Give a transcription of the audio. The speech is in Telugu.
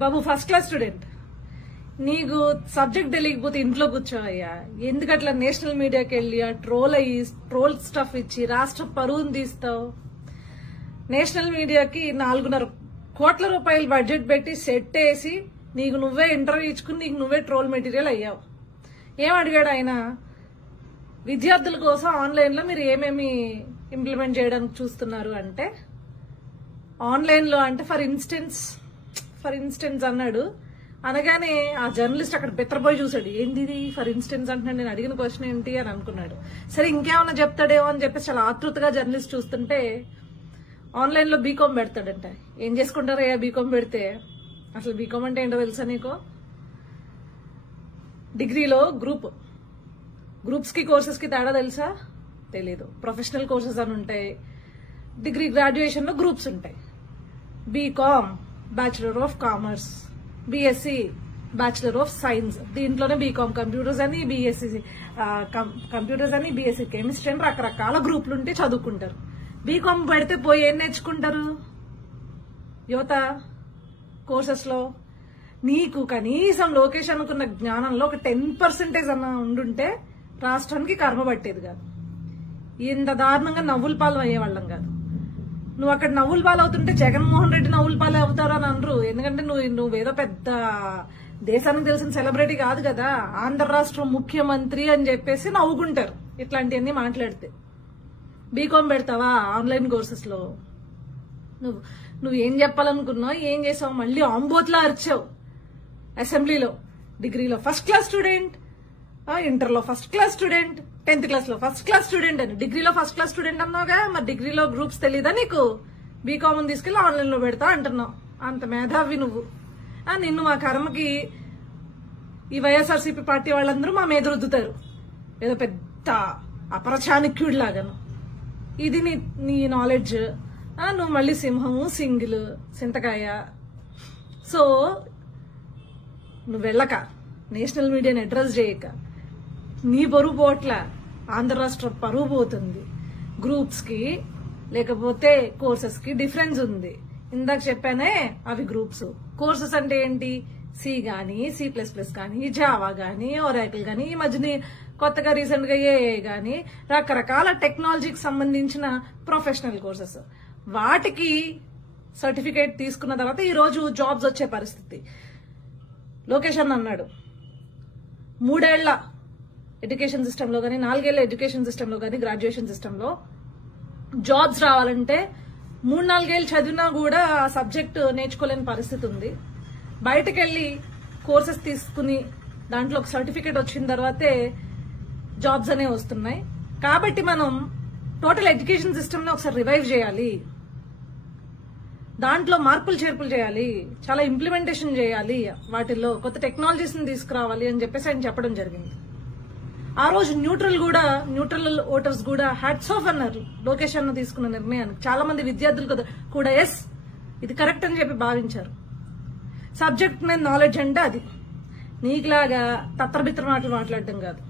బాబు ఫస్ట్ క్లాస్ స్టూడెంట్, నీకు సబ్జెక్ట్ తెలియకపోతే ఇంట్లో కూర్చోవయ్యా. ఎందుకట్లా నేషనల్ మీడియాకి వెళ్ళి ఆ ట్రోల్ స్టఫ్ ఇచ్చి రాష్ట్ర పరువును తీస్తావు? నేషనల్ మీడియాకి 4.5 కోట్ల రూపాయలు బడ్జెట్ పెట్టి సెట్ వేసి నీకు నువ్వే ఇంటర్వ్యూ ఇచ్చుకుని నీకు నువ్వే ట్రోల్ మెటీరియల్ అయ్యావు. ఏం అడిగాడు ఆయన? విద్యార్థుల కోసం ఆన్లైన్ లో మీరు ఏమేమి ఇంప్లిమెంట్ చేయడానికి చూస్తున్నారు అంటే, ఆన్లైన్ లో అంటే ఫర్ ఇన్స్టెన్స్ అన్నాడు. అనగానే ఆ జర్నలిస్ట్ అక్కడ బెత్తరపోయి చూసాడు. ఏంది ఫర్ ఇన్స్టెన్స్ అంటున్నాడు, నేను అడిగిన క్వశ్చన్ ఏంటి అని అనుకున్నాడు. సరే ఇంకేమన్నా చెప్తాడేమో అని చెప్పేసి చాలా ఆతృతగా జర్నలిస్ట్ చూస్తుంటే ఆన్లైన్ లో బీకామ్ పెడతాడంట. ఏం చేసుకుంటారయ్యా బీకామ్ పెడితే? అసలు బీకామ్ అంటే ఏంటో తెలుసా నీకు? డిగ్రీలో గ్రూప్స్ కి కోర్సెస్ కి తేడా తెలుసా? తెలీదు. ప్రొఫెషనల్ కోర్సెస్ అని ఉంటాయి, డిగ్రీ గ్రాడ్యుయేషన్ లో గ్రూప్స్ ఉంటాయి. BCom bachelor of commerce, BSc bachelor of science, దీంట్లోనే బీకామ్ కంప్యూటర్స్ అని, బీఎస్సీ కెమిస్ట్రీ అని రకరకాల గ్రూపులు ఉంటే చదువుకుంటారు. బీకామ్ పెడితే పోయి ఏం నేర్చుకుంటారు యువత కోర్సెస్ లో? నీకు కనీసం లోకేష్ అనుకున్న జ్ఞానంలో ఒక 10% అన్న ఉండుంటే రాష్ట్రానికి కర్మ పట్టేది కాదు. ఇంత దారుణంగా నవ్వుల పాలు అయ్యేవాళ్ళం కాదు. నువ్వు అక్కడ నవ్వుల పాలు అవుతుంటే జగన్మోహన్ రెడ్డి నవ్వుల పాలు అవుతారు అని అనరు. ఎందుకంటే నువ్వేదో పెద్ద దేశానికి తెలిసిన సెలబ్రిటీ కాదు కదా. ఆంధ్ర రాష్ట్ర ముఖ్యమంత్రి అని చెప్పేసి నవ్వుకుంటారు ఇట్లాంటివన్నీ మాట్లాడితే. బీకామ్ పెడతావా ఆన్లైన్ కోర్సెస్ లో? నువ్వు ఏం చెప్పాలనుకున్నావు, ఏం చేసావు? మళ్ళీ ఆంబోత్లా అరిచావు అసెంబ్లీలో. డిగ్రీలో ఫస్ట్ క్లాస్ స్టూడెంట్, ఇంటర్లో first class student, 10th class లో ఫస్ట్ క్లాస్ స్టూడెంట్ అని. డిగ్రీలో ఫస్ట్ క్లాస్ స్టూడెంట్ అన్నావుగా, మరి డిగ్రీలో గ్రూప్స్ తెలీదా నీకు? బీకామ్ తీసుకెళ్లి ఆన్లైన్ లో పెడతా అంటున్నావు. అంత మేధావి నువ్వు. నిన్ను మా కర్మకి ఈ వైఎస్ఆర్సీపీ పార్టీ వాళ్ళందరూ మా మీద రుద్దుతారు ఏదో పెద్ద అపరచాణిక్యుడి లాగాను. ఇది నీ నాలెడ్జ్. నువ్వు మళ్ళీ సింహము, సింగిల్, సింతకాయ. సో నువ్వు వెళ్ళక, నేషనల్ మీడియాని అడ్రస్ చేయక, నీ బరువు పోట్ల ఆంధ్ర రాష్ట్ర పరువు పోతుంది. గ్రూప్స్ కి లేకపోతే కోర్సెస్ కి డిఫరెన్స్ ఉంది. ఇందాక చెప్పానే అవి గ్రూప్స్. కోర్సెస్ అంటే ఏంటి? సి గానీ, C++ కానీ, జావా గానీ, ఒరాకిల్ గానీ, ఈ మధ్యని కొత్తగా రీసెంట్ గా ఏఐ గానీ, రకరకాల టెక్నాలజీకి సంబంధించిన ప్రొఫెషనల్ కోర్సెస్. వాటికి సర్టిఫికేట్ తీసుకున్న తర్వాత ఈ రోజు జాబ్స్ వచ్చే పరిస్థితి. లోకేష్ అన్నాడు 3 ఏళ్ల ఎడ్యుకేషన్ సిస్టమ్ లో గానీ, 4 ఏళ్ల ఎడ్యుకేషన్ సిస్టమ్ లో గానీ, గ్రాడ్యుయేషన్ సిస్టమ్ లో జాబ్స్ రావాలంటే 3-4 ఏళ్ళు చదివినా కూడా ఆ సబ్జెక్ట్ నేర్చుకోలేని పరిస్థితి ఉంది. బయటకెళ్లి కోర్సెస్ తీసుకుని దాంట్లో ఒక సర్టిఫికేట్ వచ్చిన తర్వాతే జాబ్స్ అనేవి వస్తున్నాయి. కాబట్టి మనం టోటల్ ఎడ్యుకేషన్ సిస్టమ్ ని ఒకసారి రివైవ్ చేయాలి. దాంట్లో మార్పులు చేర్పులు చేయాలి, చాలా ఇంప్లిమెంటేషన్ చేయాలి, వాటిల్లో కొత్త టెక్నాలజీస్ ని తీసుకురావాలి అని చెప్పేసి ఆయన చెప్పడం జరిగింది. ఆ రోజు న్యూట్రల్ ఓటర్స్ కూడా హ్యాట్స్ ఆఫ్ అన్నారు లోకేష్ అన్న తీసుకున్న నిర్ణయానికి. చాలా మంది విద్యార్థులు కూడా ఎస్ ఇది కరెక్ట్ అని చెప్పి భావించారు. సబ్జెక్ట్ మీద నాలెడ్జ్ అంటే అది నీకులాగా తత్రబిత్ర మాటలు మాట్లాడటం కాదు.